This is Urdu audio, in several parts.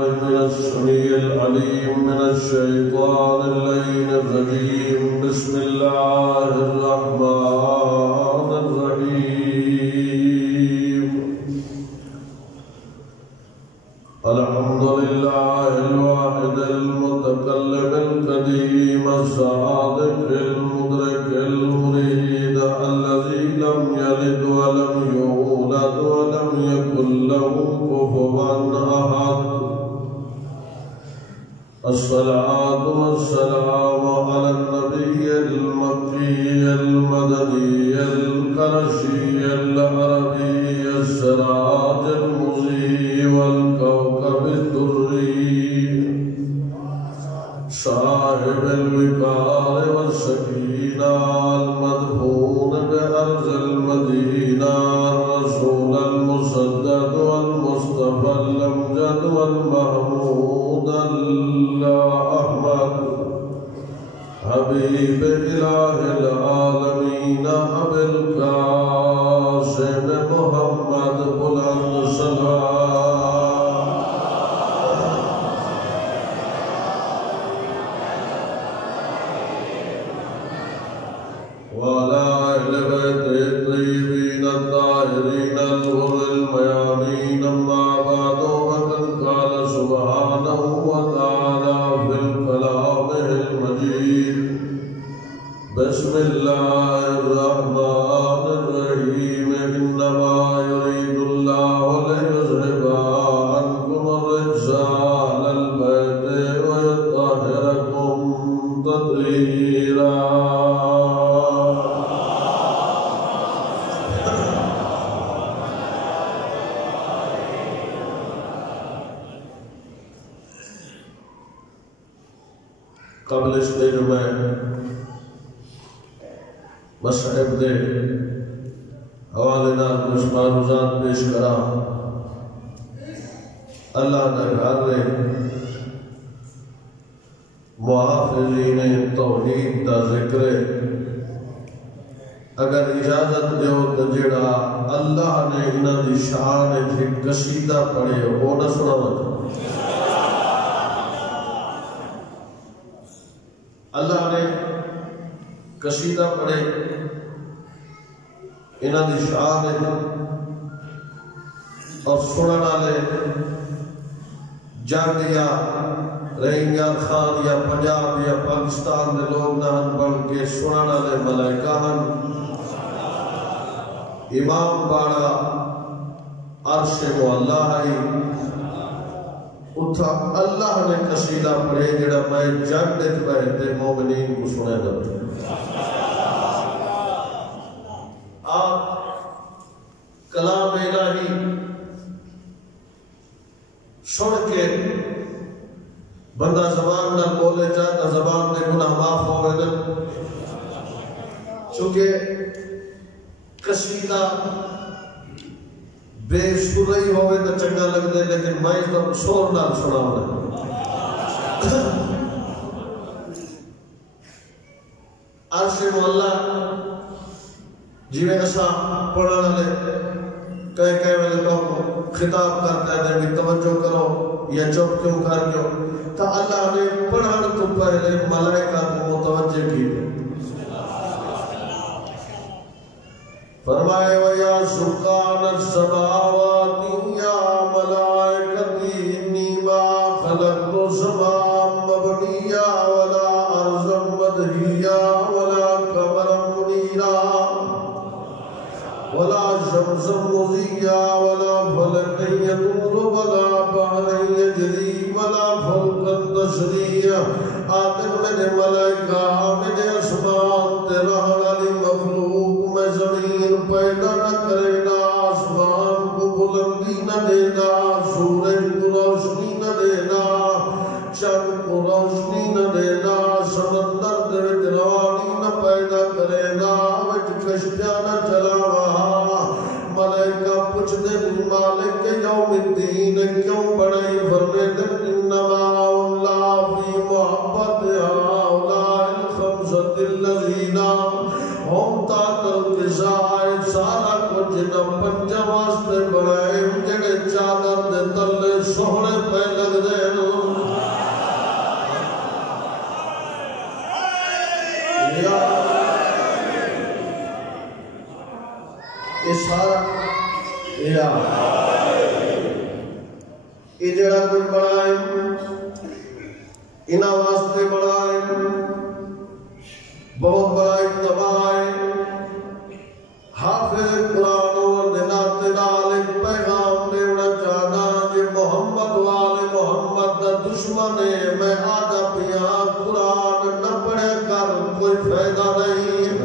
من السميع العليم من الشيطان اللعين الرجيم. بسم الله الرحمن الرحيم. الحمد لله الواحد المتكلم القديم الصادق المدرك المريد الذي لم يلد ولم يولد ولم يكن له كفوا أحد. الصلاة والسلام على النبي المكي المدني القرشي العربي السراج المضيء والكوكب الدري صاحب الوقار والسكينة المدفون بأرض المدينة الرسول المسدد والمصطفى الأمجد والمحمود الأحمد حبيب إله العالمين أبي القاسم محمد بلند السلام وعلى أهل بيته الطيبين الطاهرين الغر الميامين. أما بعد فقد قال سبحانه وتعالى في كلامه المجيد. بسم الله الرحمن الرحيم. إنما يريد الله ليذهب عنكم الرجس أهل البيت ويطهركم تطهيرا. قبل اس کے جو میں مصحف دے حوالے نال کچھ معروضات پیش کرا. اللہ کا گھر رہے محافظین توحید دا ذکر. اگر اجازت دیو تو جڑا اللہ نے انہاں دی شان وچ قصیدہ پڑھے وہ نہ سناواں. اللہ نے قصیدہ پڑھے انہاں دی شان اور سنن والے جنگ یا رہنگار خان یا پنجاب یا پاکستان دے لوگ نہ بن کے سنن والے ملائکہ ہیں. امام باڑا عرش معلا ہے اتھا اللہ نے قصیدہ پڑھے جڑا میں جنگ دے بیٹھے مومنین کو سنے گا. آپ کلام الہی سن کے بندہ زبان نہ بولے چاہتا زبان دے گناہ معاف ہوئے گا. چونکہ قصیدہ بے سرئی ہوئے تو چنگا لگ دے لیکن میں تو سور نال سنا ہونا. عرش مولا جیوے ایسا پڑھنا لے کہے والے کو خطاب کرتا ہے کہ توجہ کرو یا چپ کیوں کر گئے تو اللہ نے پڑھن تو پہلے ملائکہ کو متوجہ کی. فرمائے وَيَا سُكَّانَ السَّمَاوَاتِ يَا مَلَائِكَتِي إِنِّي مَا خَلَقْتُ سَمَاءً مَبْنِيًّا وَلَا أَرْضًا مَدْهِيًّا وَلَا قَمَرًا مُنِيرًا وَلَا شَمْسًا مُضِيًّا وَلَا فَلَكًا يَدُورُ وَلَا بَحْرًا يَجْرِي وَلَا فُلْكًا تَجْرِي. آدم میرے ملائکہ میرے آسمان تیرا والی مخلوق میں زمین پیدا نہ کرے نہ آسمان کو بلندی نہ دینا سورج کو روشنی نہ دینا چند کو روشنی نہ دینا سمندر دے روانی نہ پیدا کرے نہ وچ کشتیاں نہ چلاوا. ملائکہ پوچھ دے مالک یوم الدین کیوں بڑائی فرمے دے انما اللہ فی محبت هؤلاء الخمسة الذین ہم تاکر کے سائے سارا کچھ نہ پنجہ واسطے بڑھائے جڑے چادر دے تلے سونے پہلے لگ دین یہ سارا یہ جڑا کوئی بڑا ہے انہاں واسطے بڑا ہے بہت بڑا اجتماع ہے حافظ قرآن اور دنات نال ایک پیغام دینا چاہنا کہ محمد والے محمد دا دشمن ہے میں آدھا پیا قرآن نہ پڑھے کر کوئی فائدہ نہیں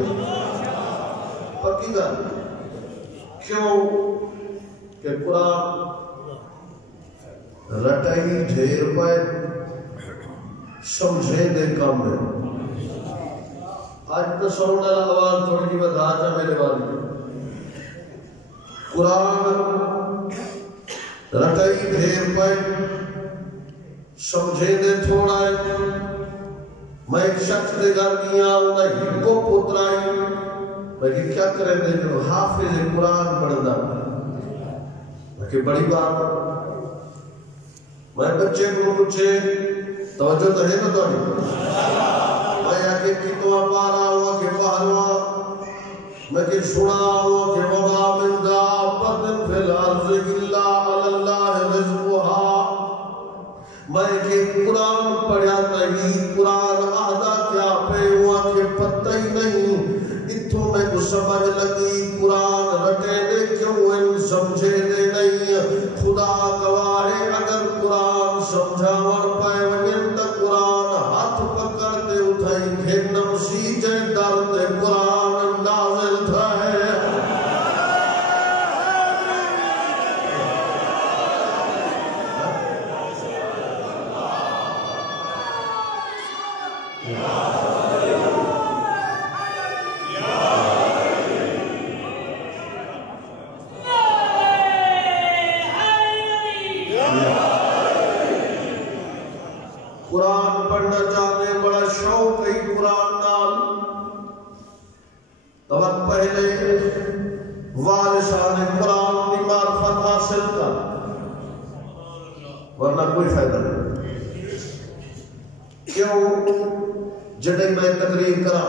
پکی گل کیوں کہ قرآن رٹائی ڈھیر پائے سمجھے دے کام ہے آج تو سننے والا آواز تھوڑی جی بتا جا میرے والی قرآن رٹائی ڈھیر پائے سمجھے دے تھوڑا ہے میں ایک شخص دے گھر گیا ہوں ہی کو پترائی میں کیا کریں دے جو حافظ قرآن پڑھنا میں بڑی بات میں بچے کو پوچھے توجہ تو ہے نا تو میں آگے کتوا پارا ہوا کہ پہلوا میں کہ سنا ہوا کہ وما من دابۃ فی الارض الا علی اللہ رزقها میں کہ قرآن پڑھا نہیں قرآن آدھا کیا پہ ہوا کہ پتہ ہی نہیں اتھوں میں کو سمجھ لگی قرآن رٹے دے کیوں ان سمجھے دے نہیں خدا گواہ ہے اگر قرآن سمجھا ور پائے ونین تا قرآن ہاتھ پکڑ دے اٹھائی گھنم سیجے در دے قرآن نازل تھا ہے قرآن پڑھنا چاہتے بڑا شوق ہے قرآن نال تو پہلے وارثان قرآن کی معرفت حاصل کر ورنہ کوئی فائدہ نہیں کیوں جڑے میں تقریر کرا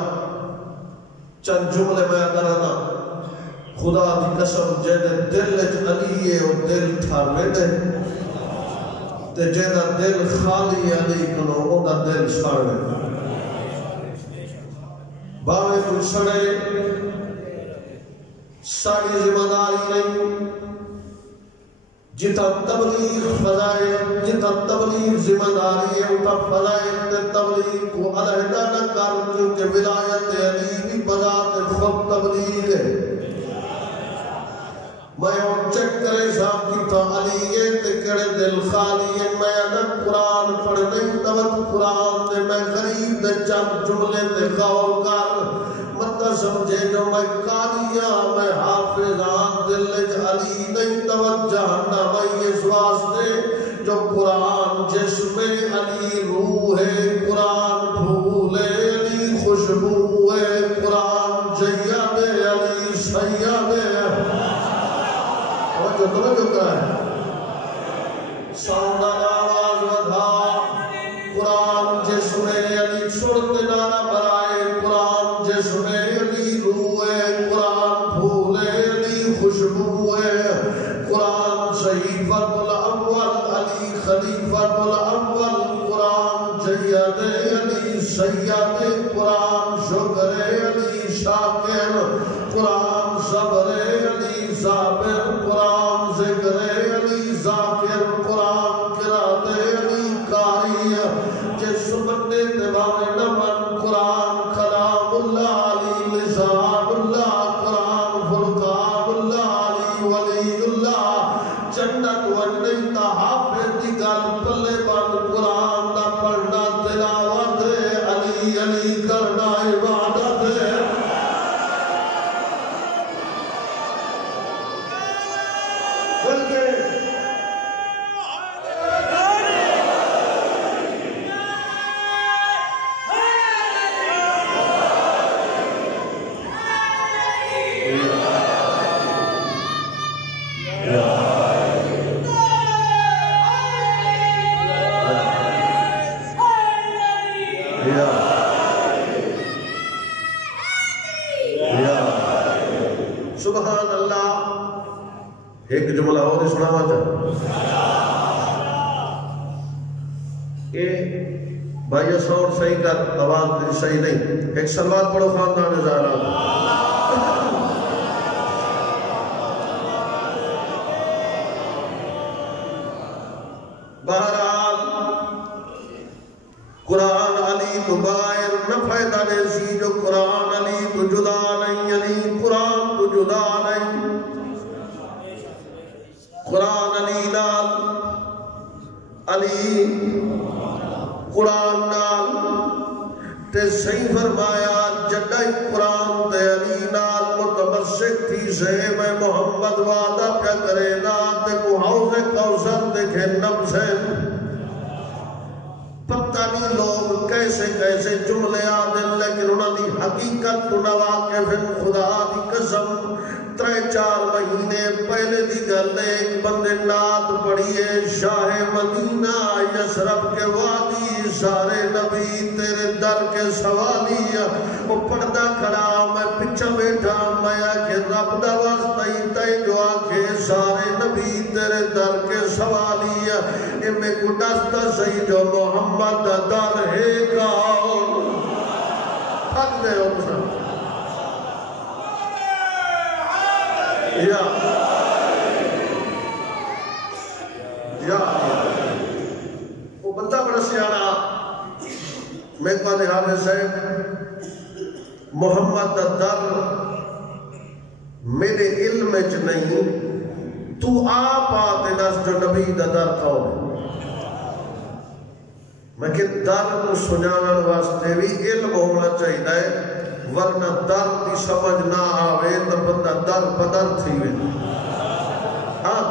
چند جملے میں کرنا خدا کی قسم جڑے دل علی ہے اور دل ٹھاروے دے تے جیدہ دل خالی علی کنو اوہ دا دل ساڑھے باوے کچھ سڑے ساڑھی ذمہ داری نہیں جتا تبلیغ فضائے جتا تبلیغ ذمہ داری ہے اتا فضائے تے تبلیغ کو علیحدہ نہ کر کیونکہ ولایت علی بھی بذات خود تبلیغ ہے میں اور چیک کرے صاحب کی تو علی ہے تے کڑے دل خالی ہے میں اگر قرآن پڑھ نہیں توت قرآن دے میں غریب دے چند جملے تے غور کر مطلب سمجھے جو میں کاریا میں حافظان دل علی نہیں توت جہنہ میں اس واسطے جو قرآن جس میں علی روح ہے قرآن پھولے علی خوشبو ہے قرآن جیاد علی سیاد جو کرا ہے سونا آواز ودھا قرآن جس میں علی چھوڑتے نارا برائے قرآن جس میں علی روئے قرآن پھولے علی خوشبو ہے قرآن صحیفت الاول علی خلیفت الاول قرآن جید علی سید قرآن شکر علی شاکر قرآن صبر علی صابر قرآن ذکر علی ذاکر قرآن قرات علی قاری جس بندے تباہ نمن قرآن کلام اللہ علی لسان اللہ قرآن فرقان اللہ علی ولی اللہ جنت ونیتا حافظ دی گل پلے بند قرآن دا پڑھنا تلاوت علی علی کرنا عبادت سبحان اللہ. ایک جملہ اور سناوا چاہتا کہ بھائی ساؤنڈ صحیح کر، آواز صحیح نہیں. ایک سلوات پڑھو خاندان زہرا. بہرحال قرآن علی تو بغیر نہ فائدہ دے سی، جو قرآن علی تو جدا نہیں، علی قرآن تو جدا نہیں. قرآن علی نال، علی قرآن نال. تے صحیح فرمایا جڈائی قرآن تے علی نال متمسک تھی سے میں محمد وعدہ پہ کرے گا تے کو حوض کوثر دیکھے نب سے. پتہ نہیں لوگ کیسے کیسے جملے آدھیں، لیکن انہوں نے حقیقت تو نواقف خدا دی قسم. 3-4 مہینے پہلے دی گل ایک بندے نعت پڑھیے، شاہ مدینہ یسرب کے وادی سارے نبی تیرے در کے سوالی. وہ پڑھتا کھڑا، میں پیچھے بیٹھا، میں آکھے رب دا واسطہ تے جو آکھے سارے نبی تیرے در کے سوالی. میں کو دستا صحیح جو محمد در ہے گا پھک دے ہو سب. یا وہ بندہ بڑا سیانا میں کہا دے حافظ صاحب محمد در میرے علم چ نہیں، تو آپ آتے دس جو نبی دا در کھاؤ. میں کہ در کو سنانن واسطے بھی علم ہونا چاہیے، ورنہ در کی سمجھ نہ آوے تو بندہ در بدر تھی وے. ہاں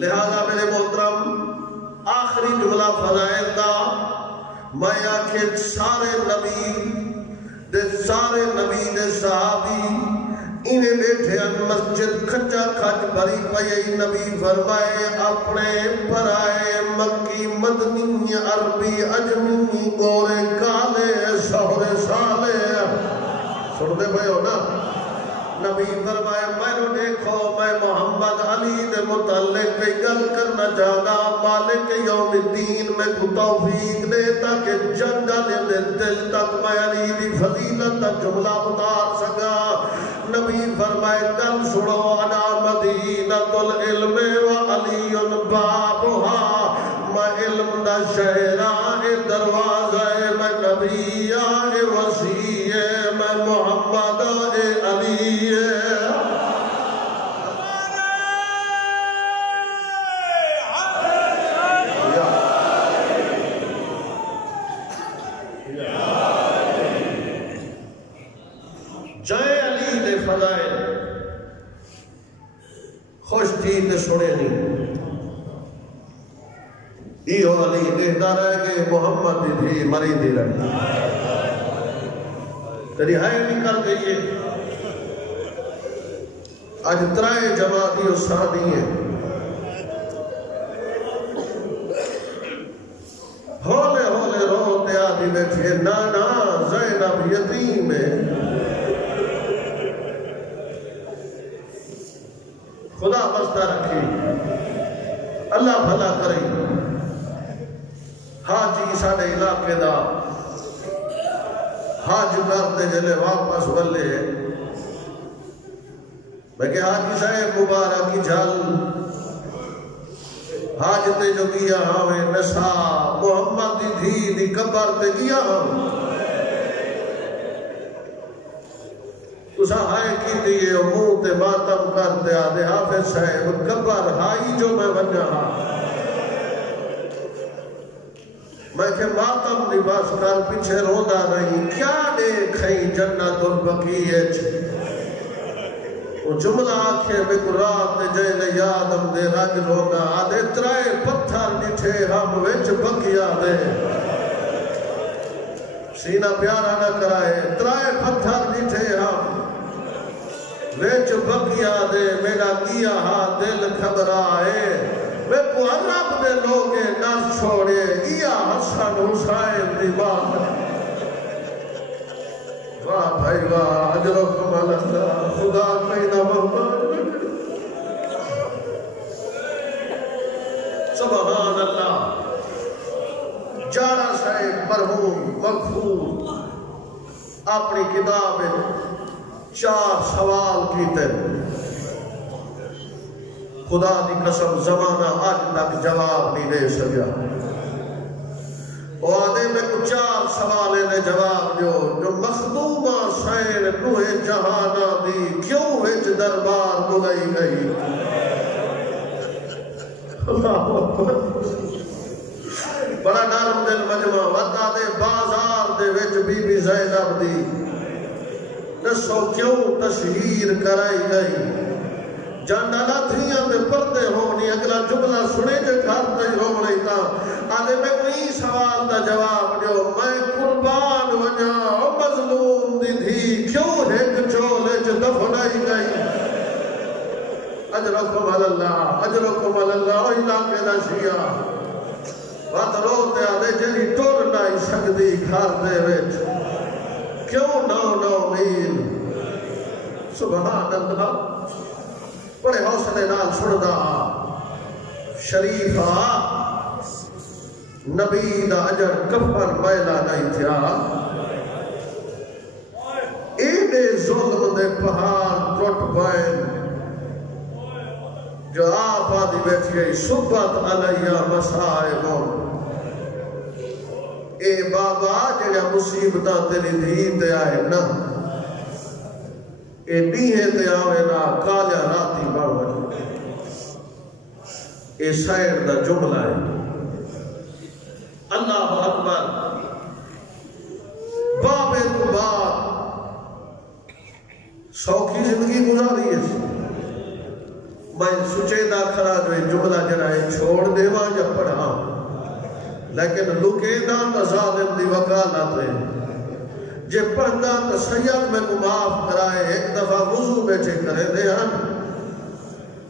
لہذا میرے محترم آخری جملہ فضائل دا میں آکھے سارے نبی دے صحابی انہیں بیٹھے ان مسجد کھچا کھچ بھری پئی. نبی فرمائے اپنے پرائے مکی مدنی عربی اجمی گورے کالے سہرے سالے. سن دے بھائی ہو نا. نبی فرمائے میں نے دیکھو میں محمد علی دے متعلق کئی گل کرنا چاہتا. مالک یوم الدین میں کو توفیق دے تاکہ جنگا دے دل تک میں علی دی فضیلت تا جملہ اتار سکا. نبی فرمائے کل سنو انا مدینۃ العلم و علی بابھا. میں علم دا شہران دروازہ میں نبی آئے وسیع میں محمد علی. جائے علی دے فضائل خوش تھی تے سنے نہیں. ایہو علی کہتا رہے کہ محمد دی تھی مری دی رہی تیری ہائے نکل گئی ہے. آج ترائے جماعتی اسانی ہیں ہولے ہولے روتے آدھی بیٹھے نانا زینب یتیم ہے. خدا بستہ رکھی اللہ بھلا کرے. حاجی ساڑھے علاقے دا حاج کرتے جلے واپس بلے. میں کہ حاجی صاحب مبارک کی جھل حاج تے جو گیا ہمیں نسا محمد دی دھی دی قبر تے گیا ہم تسا ہائے کی دیئے منہ تے ماتم کرتے آدھے حافظ صاحب قبر ہائی جو میں بنیا ہاں. میں کہ ماتم نباس کر پیچھے رونا نہیں کیا دیکھیں جنت البقیع. وہ جملہ آنکھیں میں قرآن دے جیلے یادم دے رج رونا آدھے ترائے پتھر نٹھے ہم وچ بقیا دے. سینہ پیارا نہ کرائے ترائے پتھر نٹھے ہم وچ بقیا دے. میرا کیا ہاں دل گھبرائے میں کو عرب دے لوگے نہ چھوڑے. یا حسن حسین دی دی بات واہ بھائی واہ اجرکم اللہ خدا کہیں محمد سبحان اللہ جارا صاحب مرحوم مغفور اپنی کتاب 4 سوال کیتے خدا دی قسم زمانہ آج تک جواب نہیں دے سکیا وعدے میں کچھ 4 سوالے نے جواب جو مخدومہ شیر نوح جہانہ دی کیوں وچ دربار بلائی گئی بڑا نرم دل مجمع وطا دے بازار دے وچ بی بی زینب دی نسو کیوں تشہیر کرائی گئی جانڈالا دھیاں دے پردے ہونی اگلا جملہ سنے کے گھر نہیں رونے تا آدھے میں کوئی سوال دا جواب جو میں قربان ونیا مظلوم دی دھی کیوں ایک چولے جو دفنائی گئی اجرکم اللہ علاقے دا شیعہ بات روتے آدھے جلی ٹور نائی سکتی گھر دے وچ کیوں 9 میل سبحان اللہ بڑے حوصلے نال سندا شریفہ نبی دا اجر کفن میلا نہیں تھیا ایڈے ظلم دے پہاڑ ٹوٹ پائیں جو آپ آدھی بیٹھ گئی صبت علیہ مسائبون اے بابا جڑا مصیبتہ تیری دھی آئے نا اے دیئے تے آوے نا کالیا راتی بڑھ وجہ اے شاعر دا جملہ ہے اللہ اکبر بابے تو باب سوکھی زندگی گزاری ہے میں سچے دا کھرا جو جملہ جنائے چھوڑ دے وہاں جب پڑھا لیکن لکے دا ظالم دی وکالت ہے جے پڑھتا تو سید میں کو معاف کرائے ایک دفعہ وضو بیٹھے کرے دے ہم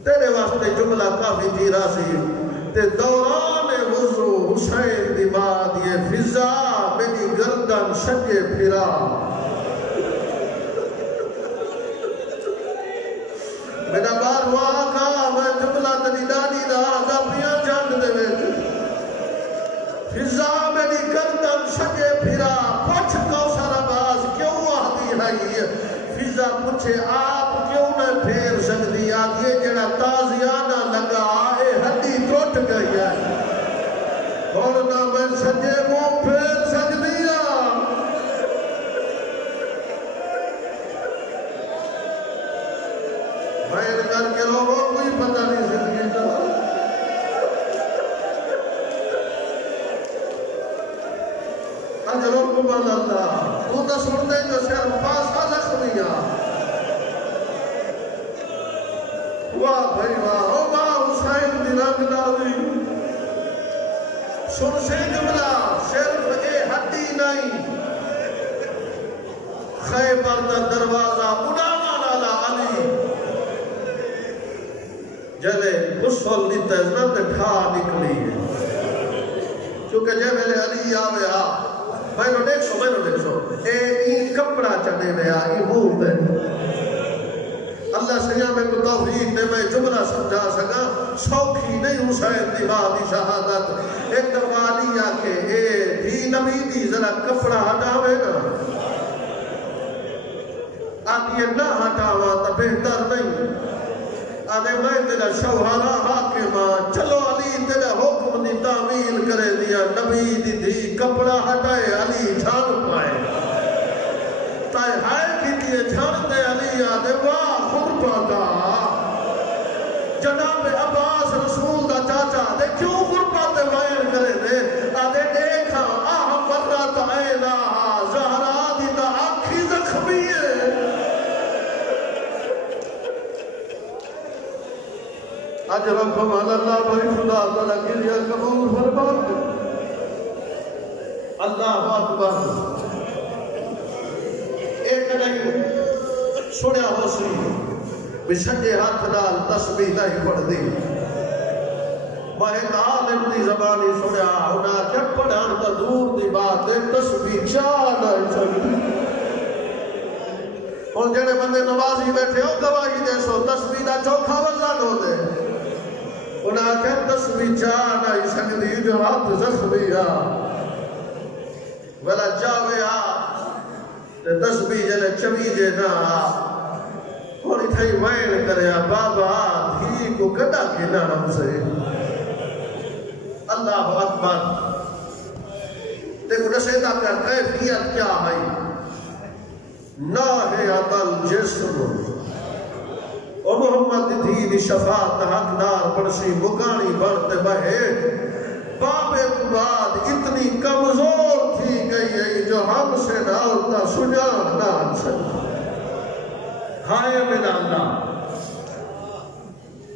تیرے واسطے جملہ کافی جیرا سی تے دوران وضو حسین دی بات یہ فضا میری گردن سجے پھرا میرا بار واقعا میں جملہ تنی ڈاڑی دا آگا پیا جانڈ دے بیٹھے فضا میری گردن سجے پھرا پچھ کوسر آباز کیوں آدھی ہے فضا پوچھے آپ کیوں نہ پھیر سکتی آدھی جڑا تازیانہ لگا اے ہڈی ٹوٹ گئی ہے اور نہ میں سجے وہ پھیر سکتی بھائی کر کے لوگوں کوئی پتہ نہیں زندگی کا اجرکم اللہ تو تا سن دے جو سیر پاسا زخمیاں واہ بھائی واہ او ماں حسین دی رنگ داوی سن سے جملہ صرف اے ہڈی نہیں خیبر دا دروازہ بناوا نالا علی جلے غسل دی تزنت ٹھا نکلی ہے چونکہ جے میلے علی آوے میں نے دیکھ سو اے کپڑا چڑھے میں آئی ہوں دے اللہ سیاں میں کو توفیق دے میں جملہ سمجھا سکا سوکھی نہیں حسین دی بادی شہادت ایک دوالی آکے اے بھی نبی دی ذرا کپڑا ہٹاوے نا آدھی نہ ہٹاوا تا بہتر نہیں آدھے میں تیرا شوہرہ حاکمہ چلو علی تیرا حکم دی تعمیل کرے دیا نبی دی دی کپڑا ہٹائے علی جھان پائے تائے ہائے کی دیئے جھان دے علی آدھے واہ خربہ دا جناب عباس رسول دا چاچا دے کیوں خربہ دے وائر کرے دے آدھے دیکھا آہ مرات عیلہ زہرہ دی دا آنکھی زخمی ہے اجرکم اللہ بھائی خدا تعالیٰ کے لئے قبول فرمائے اللہ اکبر ایک نہیں سنیا ہو سی بسجے ہاتھ نال تسبیح نہیں پڑھ دی میں ایک عالم دی زبانی سنیا ہونا جب پڑھان تا دور دی بات ہے تسبیح چاہ نہیں سکتی اور جڑے بندے نمازی بیٹھے ہو گواہی دے سو تسبیح دا چوکھا وزن ہو دے انہاں کہ تسبیح چاہ نہیں سکتی جو ہاتھ زخمی آ ولا جاوے آ تے تسبیح جلے چویجے نہ آ اور اتھائی وین کرے بابا دھی کو کدا کے نام سے اللہ اکبر دیکھو نشیدہ کا کیفیت کیا ہے ناہیت الجسم او محمد دین شفاعت حقدار پڑسی مکانی بڑھتے بہے بابے کو بعد اتنی کمزور تھی گئی ہے جو ہم سے نہ ہوتا سجان نہ سکتا ہائے من اللہ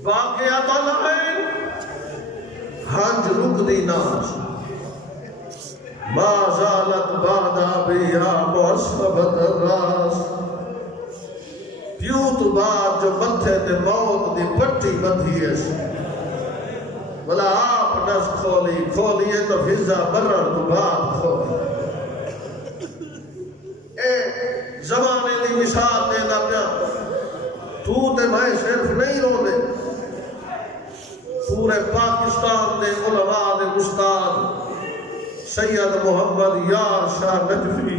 باقیات العین حج رک دی ناز ما زالت بعد بیا معصبت الراس پیوت بعد جو متھے تے موت دی پٹی بندھی ہے بلا آپ نس کھولیے تو فضا برر تو بعد کھولی اے زمانے دی مثال دے دا پیا تو تے میں صرف نہیں رو دے پورے پاکستان دے علماء دے استاد سید محمد یار شاہ نجفی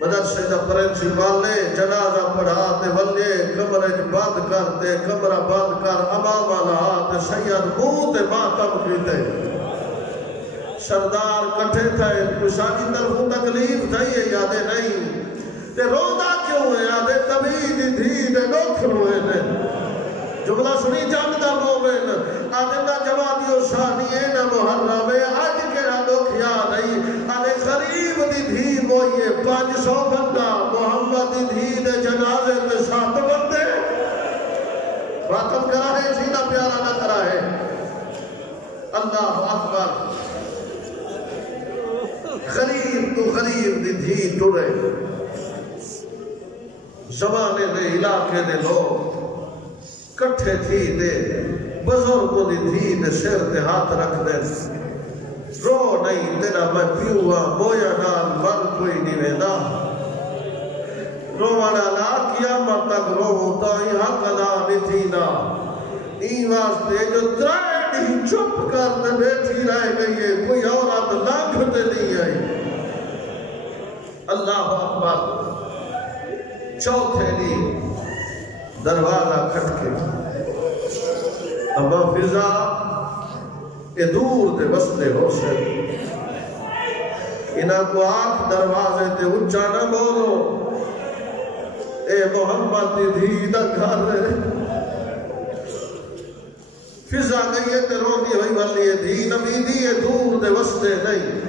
مدرسے دا پرنسپل نے جنازہ پڑھا تے ولے کمرے بند کرتے کمرہ بند کر امام اللہ تے سید منہ تے ماتم کیتے سردار کٹھے تھے کشانی طرف تکلیف تھے یادیں نہیں تے رودا کیوں ہے یادیں طبیعی دھی دے نوکھ روئے نے جملہ سنی جانتا مومن آدھا جوادیو شانیے نہ محرم ہے آج کے رادوک یاد نہیں آدھے غریب دی دھی موئیے 500 بندہ محمد دی دھی دے جنازے میں 7 بندے راتم کرا ہے سینہ پیارا نہ کرا ہے اللہ اکبر غریب تو غریب دی دھی ٹرے زمانے دے علاقے دے لوگ کٹھے تھی دے بزرگوں دی دھی دے سر دے ہاتھ رکھ دے رو نہیں تیرا میں پیوہ مویا نال مر کوئی نہیں ویدہ روانہ لا قیامت تک روتا ہی حق ادا نہیں تھی نا این واسطے جو ترائے چپ کر دے بیٹھی رہ گئی ہے کوئی عورت لانگھتے نہیں آئی اللہ اکبر چوتھے لی دروازہ کھٹکے اما فضا اے دور دے بستے ہو سے انہاں کو آنکھ دروازے تے اچھا نہ بولو اے محمد دی دھی دا گھر رہے فضا گئی ہے تے روندی ہوئی والی دھی نبی دی اے دور دے بستے نہیں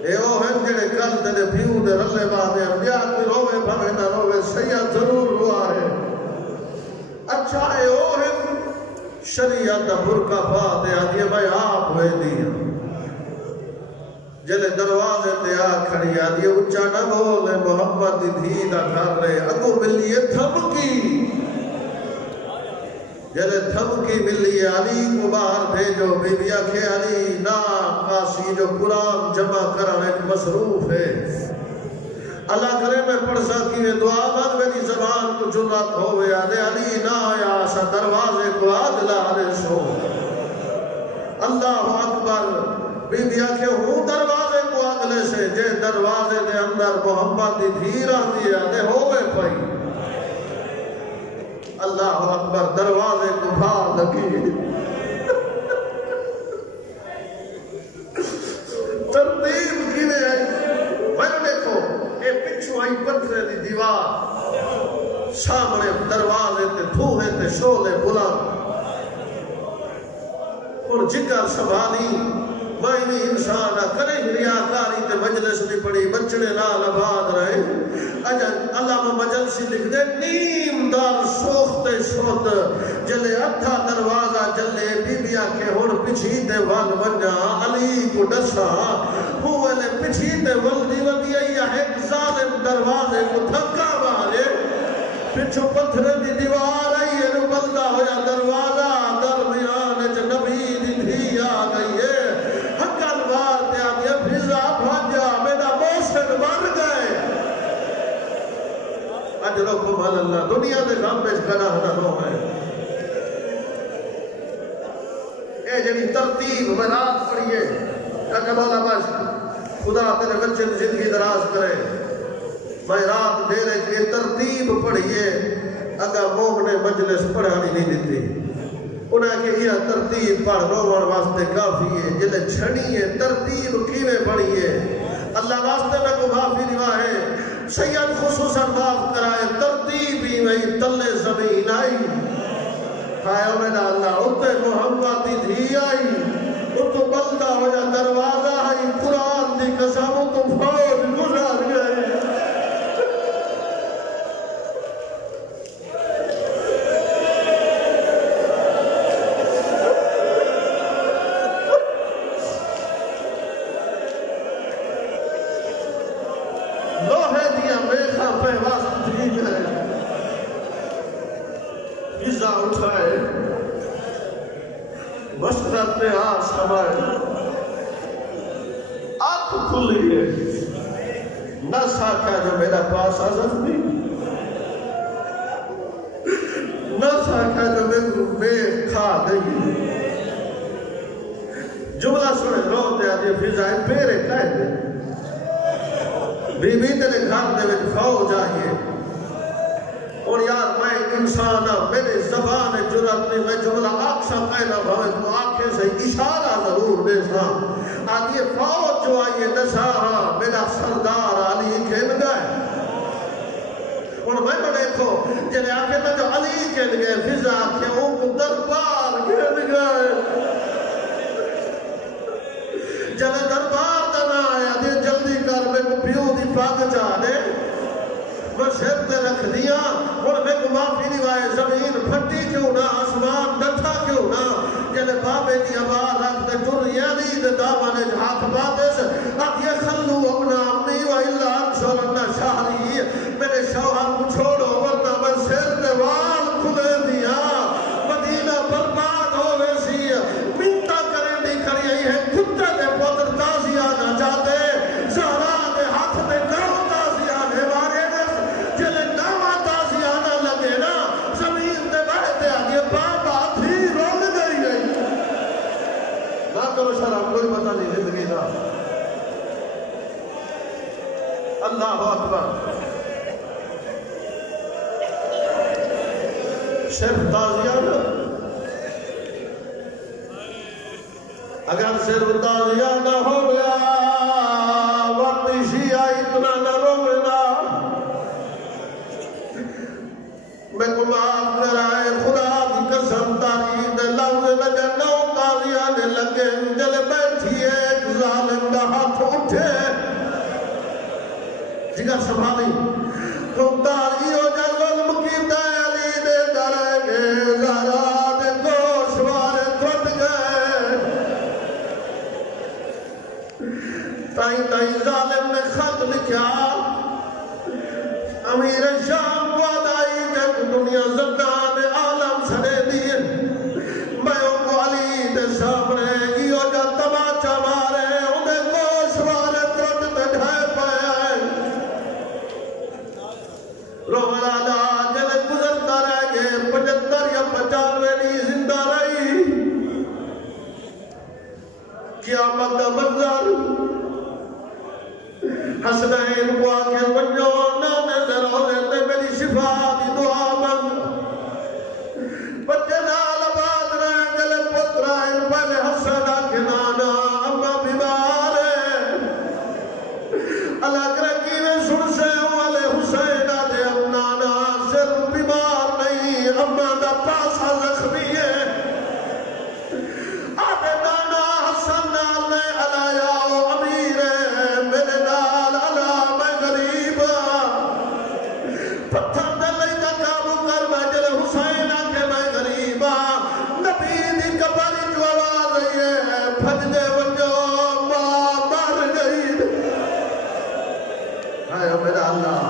اے او ہم جڑے کل تے پیو دے رلے باندے انبیاء کوئی روے بھاوے نہ روے سید ضرور ہوا ہے اچھا اے او ہم شریعت دا برکہ پا دے آدھے بھائی آپ ہوئے دیا جلے دروازے تے آ کھڑی آدھے اچھا نہ بولے محمد دی دھی دا گھر رہے اگو ملیے تھمکی جلے تھمکی ملیے علی کو باہر بھیجو بی بی آکھے علی نا قاسی جو قرآن جمع کرنے مصروف ہے اللہ کرے میں پڑھ سکی میں دعا مد میری زبان کو جرات ہوئے آدھے علی نا آیا سا دروازے کو آدھلا آدھے سو اللہ اکبر بی بی آکھے ہوں دروازے کو آدھلے سے جے دروازے دے اندر محمد دی دھیرہ دی آدھے ہوئے پئی اللہ اکبر دروازے کو بھار لگی ترتیب کی لئے میں دیکھو اے پچھو آئی پتھرے دی دیوار سامنے دروازے تے دھوہے تے شولے بلا اور جگر سبھانی مائنی انسان کرے ریاکاری تے مجلس بھی پڑی بچڑے لال آباد رہے علامہ مجلسی لکھ دے نیم دار سوختے شوت جلے اتھا دروازہ جلے بی بیا کے ہون پچھی دے وال ونجا علی کو ڈسا ہوئے پچھی دے ولدی ودی آئی ایک ظالم دروازے کو تھکا مارے پچھو پتھر دی دیوار آئی ہے بلدہ ہویا دروازہ درمیان نبی دی دھی آ گئی ہے دنیا دے غم میں گناہ نہ ہوئے اے جڑی ترتیب میں رات پڑھیے کہ مولا بس خدا تیرے بچے کی زندگی دراز کرے میں رات دے رہے کہ ترتیب پڑھیے اگر مومن مجلس پڑھانی نہیں دیتی انہیں کہ یہ ترتیب پڑھ روان واسطے کافی ہے جلے چھڑی ہے ترتیب کیوے پڑھی ہے اللہ واسطے میں کو معافی دوا ہے سید خصوصاً معاف کرائے ترتیب ہی میں تلے زمین آئی خائے میرا اللہ اتے محمد دھی آئی اتو بلدہ ہو جا دروازہ آئی قرآن دی قسم تو فوج گزار گئے مسجد میں آس ہمارے آنکھ کھلی ہے نہ ساکھا جو میرا پاس آزف بھی نہ ساکھا جو میں کھا گئی جملہ سنے رو دے آدھے فضائے پیرے کہہ دے بی بی تیرے گھر دے میں فوج آئیے اور یار میں انسانا میرے زبان جرات نہیں میں جملہ آکشا پہلا بھوئے تو آنکھیں سے اشارہ ضرور دے سا آدھیے فوج جو آئیے نشاہا میرا سردار علی کھین گئے اور میں نے دیکھو جنہیں آنکھیں میں جو علی کھین گئے فضا کے ان کو دربار کھین گئے جنہیں دربار دنا آیا دے جلدی کر میں کو پیو دی پاک جانے میں سر تے رکھ دیا اور میں کو معافی دیوائے زمین پھٹی کیوں نہ آسمان ڈٹھا کیوں نہ جلے بابے دی آواز رکھ دے جریانی دے دامانے ہاتھ باتے سے اب یہ خلو اپنا امی و اللہ انشورنا شاہری میرے شوہر کو چھوڑو ورنہ میں سر تے وال کھلے دیا مدینہ برباد ہو ویسی منتا کریں نہیں کری ہے کتے دے پتر تازیہ نہ جاتے زہرا دے ہاتھ دے نو تازیہ نے وارے جلے ناما تازیہ نہ لگے نا زمین دے بڑھتے آگے بابا تھی رول گئی گئی نہ کرو شرم کوئی پتہ نہیں زندگی دا اللہ اکبر صرف تازیہ نہ اگر صرف تازیہ نہ ہو گیا وقت شیعہ اتنا نہ رونا میں کو معاف کرائے خدا کی قسم تاریخ دے لفظ لگے نو تازیہ نے لگے جلے بیٹھی ایک ظالم دا ہاتھ اٹھے جگر سنبھالی تو تاری ہو جا ظلم کی علی دے ڈرے گے زہرا دے گوشوارے ٹوٹ گئے تائیں تائیں ظالم نے خط لکھا امیر شام کو ادائی جب دنیا زندان عالم سڑے دیئے میں ان کو علی دے سامنے گیو جا تماچا مارے انہیں گوشوارے ٹوٹ تے ڈھائے پائے رومن آدھا جلے گزرتا رہ گئے 75 یا 95 نہیں زندہ رہی قیامت کا منظر حسنین کو آکے ونجو نانے درونے تے میری شفا دی دعا مانگ بچے نال آباد رہے جلے پترہ ان پہلے حسن آکے نانا اما بیمار ہے اللہ کرکی میں سن سے والے حسین آدھے ام نانا صرف بیمار نہیں اما دا پاسا زخمی ہے آدھے نانا حسن نال نے علیہ امیر ہے میرے نال علیہ میں غریب پتھر دلے کا کابو کر میں جلے حسین آکے میں غریب نبی دی کبری جو آواز رہی ہے پھج دے ونجو ماں مر گئی ہائے میرا اللہ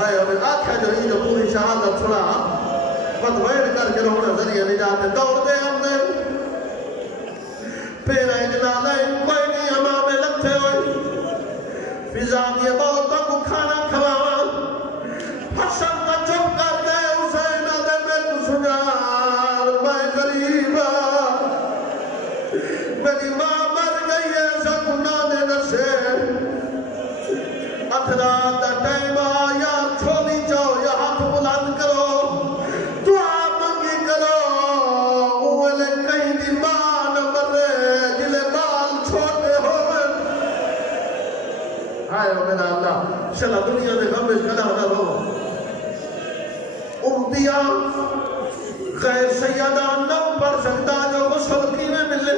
ہائے میرا آنکھیں جو ہی جو پوری شہادت سنا مطویر کر کے رونا ذریعہ نہیں جاتے دوڑ دے ہم دے پیرا اجلالہ ان کوئی نہیں ہمامے لکھتے ہوئی فضا دیے بہتوں کو کھانا کھوانا چلا دنیا دے غم کھڑا نہ رہو امتیا غیر سیدہ نہ پڑھ سکتا جو غسل کی میں ملے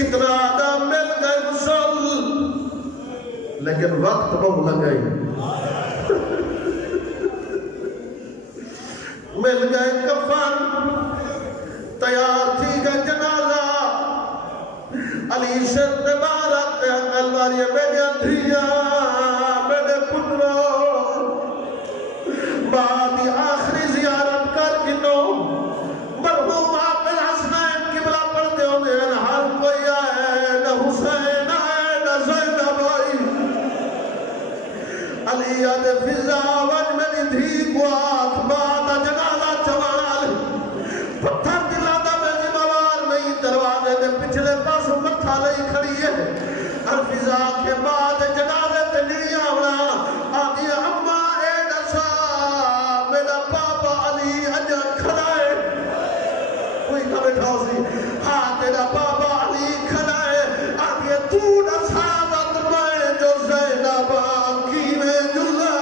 اتنا آدم مل گئے غسل لیکن وقت بہت لگائی مل گئے کفن تیار تھی گئے جنازہ علی شر مبارک عقل والی میرے دھیا میرے پترو بعد آخری زیارت کر کنو مرحوم آپ الحسنین قبلہ پڑھتے ہوئے ہر کوئی آئے نہ حسین آئے نہ زینب آئی علی آدھ فضا وج میری دھی کو آنکھ بعد جنازہ چوال پتھر دلا دا میری موار نہیں دروازے دے پچھلے پاس متھا لئی کھڑی ہے ہر فضا کے بعد جنازے تے نہیں آونا آدھی اممہ اے نسا میرا پاپا علی اجا کھڑا ہے کوئی نہ بیٹھا سی ہاں تیرا پاپا علی کھڑا ہے آدھی تو نسا وقت میں جو زینب کی میں جلا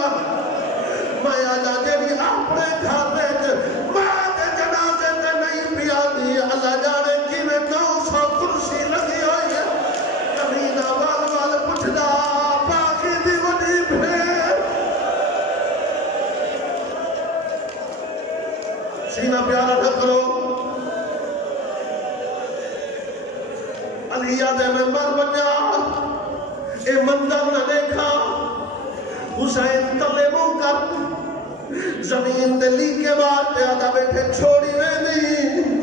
میں آجا جیڑی اپنے گھر دے بعد جنازے تے نہیں پیا دی اللہ جانے کی میں 900 کرسی لگی ہوئی ہے کمینہ وال پچھدا باقی دی وڈی بھیڑ سینہ پیارا نہ کرو علی آدھے میں مر بنیا اے منظر نہ دیکھا حسین تلے منہ کر زمین دلی کے بعد آدھا بیٹھے چھوڑی میں نہیں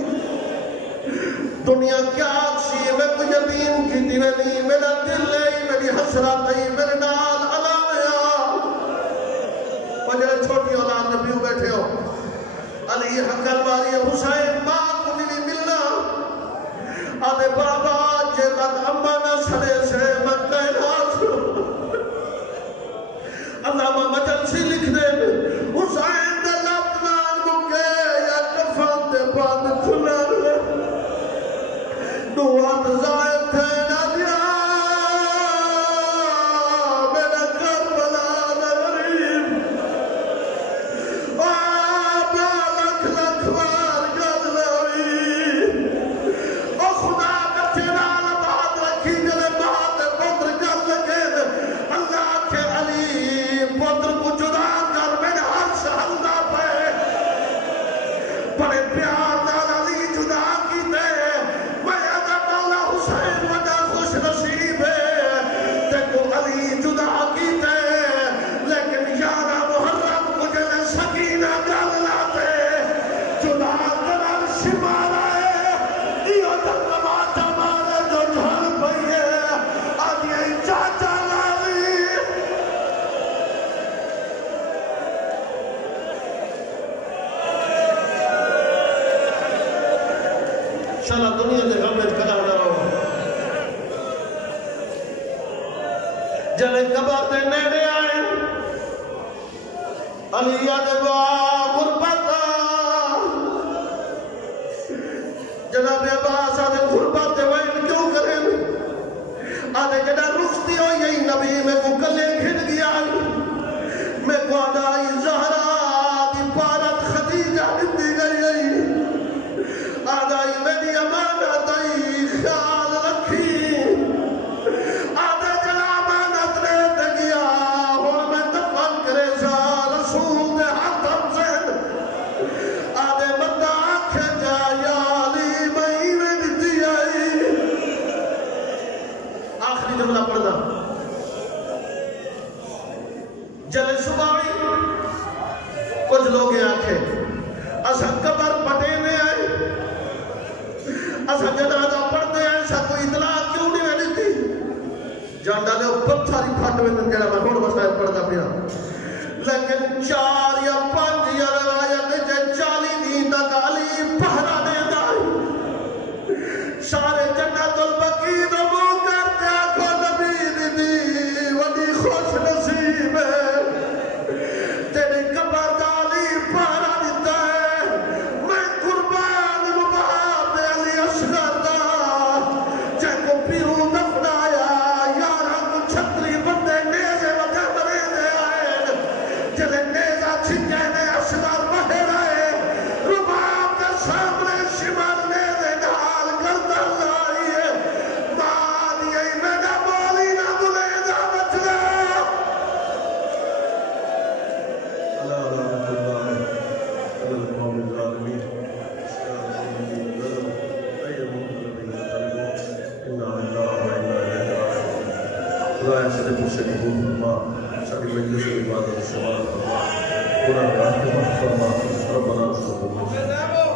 دنیا کیا آکسی میں کوئی یتیم کی دی میں نہیں میرا دل نہیں میری حسرت نہیں میرے نال علامیا پجرے چھوٹی اولاد نے پیو بیٹھے ہو علی حقل والی حسین باپ کو نہیں ملنا آدھے بابا جے تک اممہ نہ سڑے سے میں کائنات علامہ مجلسی لکھ دے حسین دے لبنان مکے یا کفن دے بعد کھلا دعات زائد تھے نہ دیا میرا کربلا نغریب آبا لکھ لکھ وار گل لوی او خدا کچھے نال بات رکھی جلے بات پتر گل لگے اللہ کے علی پتر کو جدا کر میرے ہر شہلدہ پہ بڑے پیار نال علی جدا کی دے میں اگر مولا حسین وجہ خوش نصیب ہے دیکھو علی جدا کی دے لیکن یارہ محرم کو جلے سکینہ گل لاتے جدا کرن شمارا ہے دیو دنگماتا مارے جو جھل پئیے آدھیے چاچا لالی چلا دنیا دے غم میں کھڑا نہ رہو جلے قبر دے نیڑے آئے علی آدھے دعا غربت جناب عباس آدھے غربت وین کیوں کریں آدھے جنہ رخصتی ہو یہی نبی میں کو کلے کھڑ گیا میں کو آدھائی زہرہ دی پارت خدیجہ دی گئی آدھائی میری امانت آئی خیال رکھی آدھے جنا امانت لے دے گیا ہوں میں دفن کرے سا رسول دے حتم سے آدھے مدہ آنکھیں جا یا علی مہینے دیتی آئی آخری جملہ پڑھنا جلے صبح کچھ لوگ آنکھیں اسا قبر پٹینے آئے اسا جنازہ پڑھتے ہیں ایسا کوئی اطلاع کیوں نہیں میں دیتی جان ڈالے پتھاری پھٹ میں دن کہنا میں روڑ مسائل پڑھتا پیا لیکن 4 یا 5 یا روایت جے 40 دین تک علی پہرا دے دائی سارے جنت البقی نمو کرتے آنکھوں نبی دی وڈی خوش نصیب ہے تیری قبر دالی پہرا دیتا ہے میں قربان مباب علی اصغر دا جے کو پیرو دفنایا یارہ کو چھتری بندے نیزے خدایا سارے پوچھے قبول فرما ساری مجلس کی عبادت شمار فرما قرآن راہ کے فرما ربنا تقبل